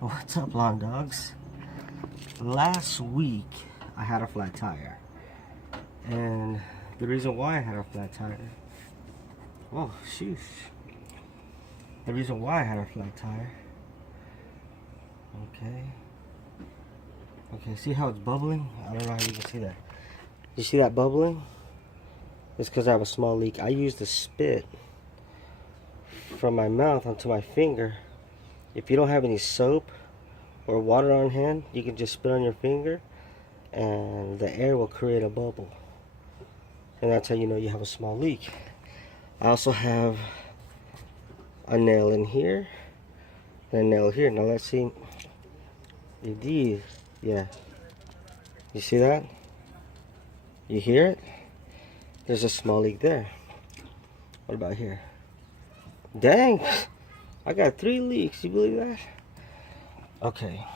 What's up, lawn dogs? Last week I had a flat tire, and the reason why I had a flat tire, oh sheesh, the reason why I had a flat tire, okay, see how it's bubbling? I don't know how you can see that. You see that bubbling? It's because I have a small leak. I used the spit from my mouth onto my finger. If you don't have any soap or water on hand, you can just spit on your finger and the air will create a bubble. And that's how you know you have a small leak. I also have a nail in here and a nail here. Now let's see. Indeed, yeah. You see that? You hear it? There's a small leak there. What about here? Dang! I got 3 leaks. You believe that? Okay.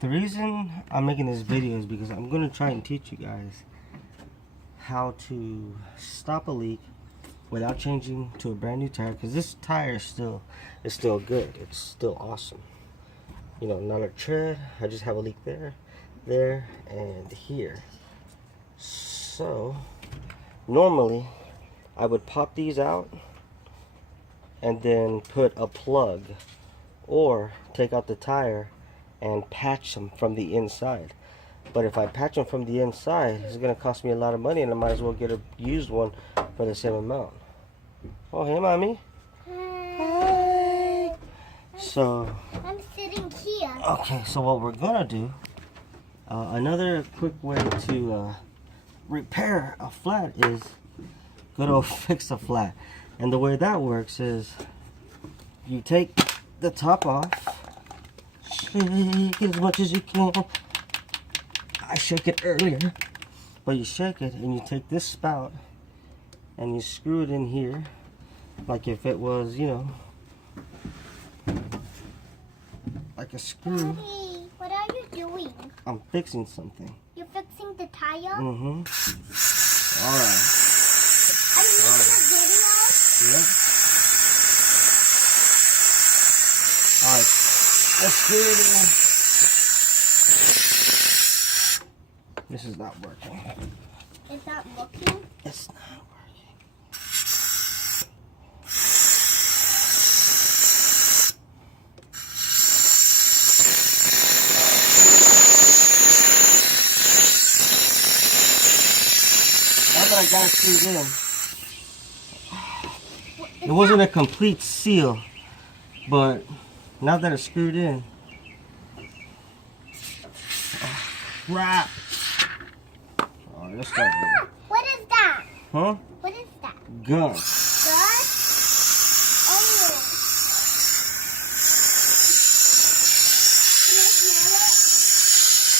The reason I'm making this video is because I'm going to try and teach you guys how to stop a leak without changing to a brand new tire, because this tire is still good. It's still awesome. You know, not a tread. I just have a leak there, and here. So normally I would pop these out and then put a plug or take out the tire and patch them from the inside. But if I patch them from the inside, it's going to cost me a lot of money, and I might as well get a used one for the same amount. Oh, hey, mommy. Hi. So I'm sitting here. Okay, so what we're gonna do, another quick way to repair a flat is go to fix a flat. And the way that works is you take the top off, shake as much as you can. I shook it earlier, but you shake it and you take this spout and you screw it in here like if it was, you know, like a screw. Daddy, what are you doing? I'm fixing something. You're fixing the tire? Mm-hmm. Alright. Are you making a video? Yep. Alright. Let's do it in. This is not working. Is that working? It's not working. Now that I got it screwed in, it wasn't a complete seal, but now that it's screwed in, crap. Alright, let's start with it. What is that? Huh? What is that? Gun. Good? Oh. Can I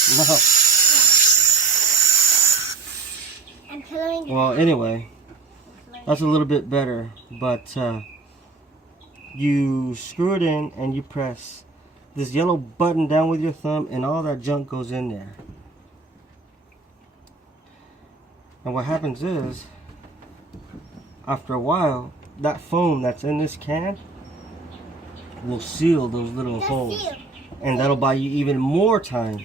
smell it? No. I'm coloring it. Well, anyway, that's a little bit better, but you screw it in and you press this yellow button down with your thumb, and all that junk goes in there. And what happens is, after a while, that foam that's in this can will seal those little holes, and that'll buy you even more time.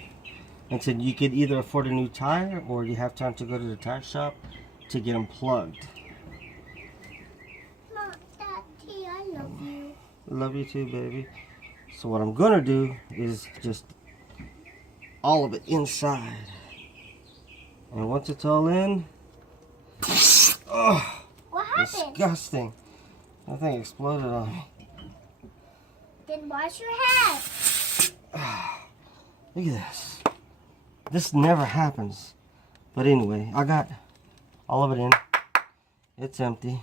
And so you could either afford a new tire, or you have time to go to the tire shop to get them plugged. Mom, Daddy, I love you. Love you too, baby. So what I'm gonna do is just all of it inside. And once it's all in, oh, What happened? disgusting. That thing exploded on me. Then wash your head. Look at this. This never happens. But anyway, I got all of it in. It's empty.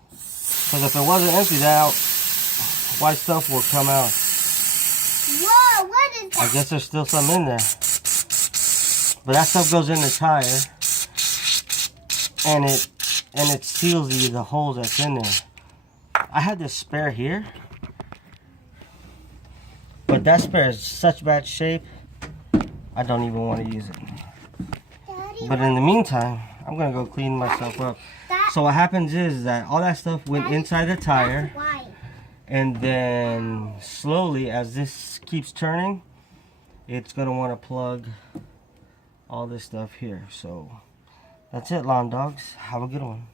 Because if it wasn't empty, that white stuff will come out. Whoa, what is that? I guess there's still some in there. But that stuff goes in the tire, and it seals the holes that's in there. I had this spare here, but that spare is such bad shape, I don't even want to use it. Daddy, But in the meantime, I'm gonna go clean myself up. that, So what happens is that all that stuff went inside the tire, Why? And then slowly, as this keeps turning, it's going to want to plug all this stuff here. So that's it, lawn dogs. Have a good one.